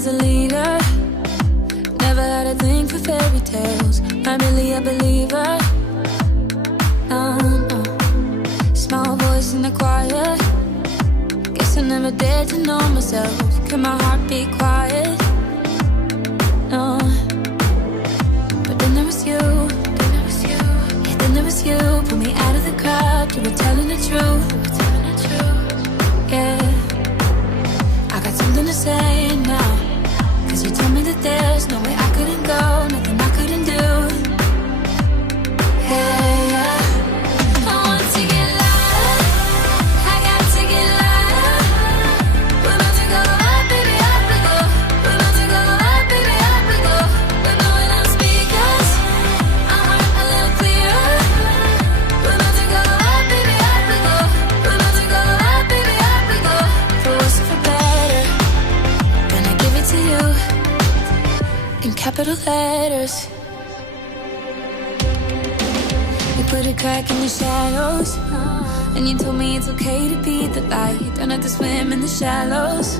was a leader. Never had a thing for fairy tales. Not really a believer. No, no. Small voice in the choir. Guess I never dared to know myself. Can my heart be quiet? No. But then there was you. Yeah, then there was you. Pull me out of the crowd. You were telling the truth. Yeah. I got something to say now. Cause you told me that there's no way I couldn't go. Nothing I couldn't do. Yeah, yeah. I want to get louder. I got to get louder. We're about to go up, baby, up we go. We're about to go up, baby, up we go. We're blowing out speakers. Our heart a little clearer. We're about to go up, baby, up we go. We're about to go up, baby, up we go. For worse or for better, gonna give it to you in capital letters. You put a crack in the shadows, and you told me it's okay to be the light. Don't have to swim in the shallows.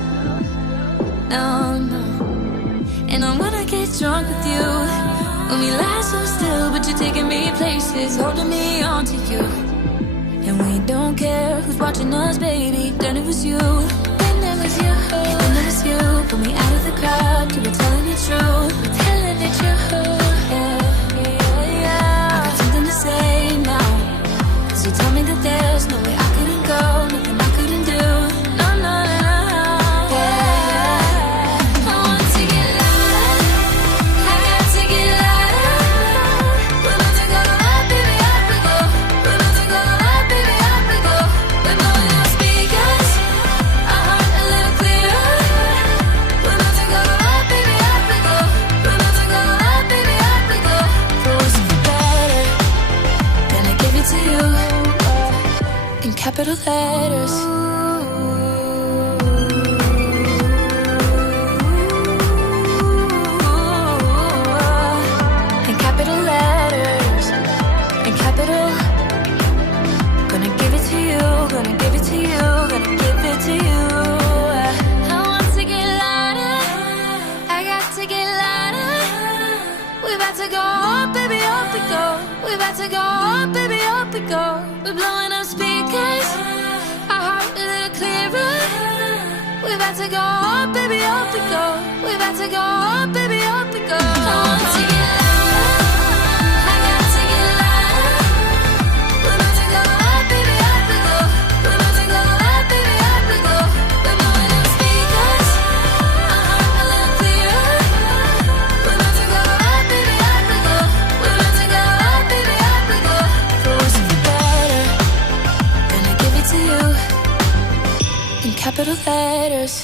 No, no. And I wanna get drunk with you. When we lie so still, but you're taking me places, holding me on to you. And we don't care who's watching us, baby. Then it was you. Then there was you. Yeah, then there was you. Pull me out of the crowd. You were telling it true. Telling it true. Yeah, yeah, yeah. I got something to say now. Cause you told me that there's no way I couldn't go. Nothing I couldn't do. No, no, no, no. Yeah. I want to get louder. I got to get louder. We're about to go up, baby, up we go. We're about to go up, baby, up we go. We're blowing out speakers. Our heart a little clearer. We're about to go up, baby, up we go. We're about to go up, baby, up we go. For worse or for better, gonna give it to you in capital letters. In capital letters. In capital. Gonna give it to you. Gonna give it to you. Gonna give it to you. I want to get louder. I got to get louder. We about to go up, baby, up we go. We about to go up, baby, up we go. We're blowing up speakers. Our heart a little clearer. We about to go up, baby, up we go. We about to go up, baby, up we go. I want to get louder. I got to get louder. We're about to go up, baby, up we go. We're about to go up, baby, up we go. We're blowing up speakers. Our heart a little clearer. We're about to go up, baby, up we go. We're about to go up, baby, up we go. For worse or for better, gonna give it to you in capital letters.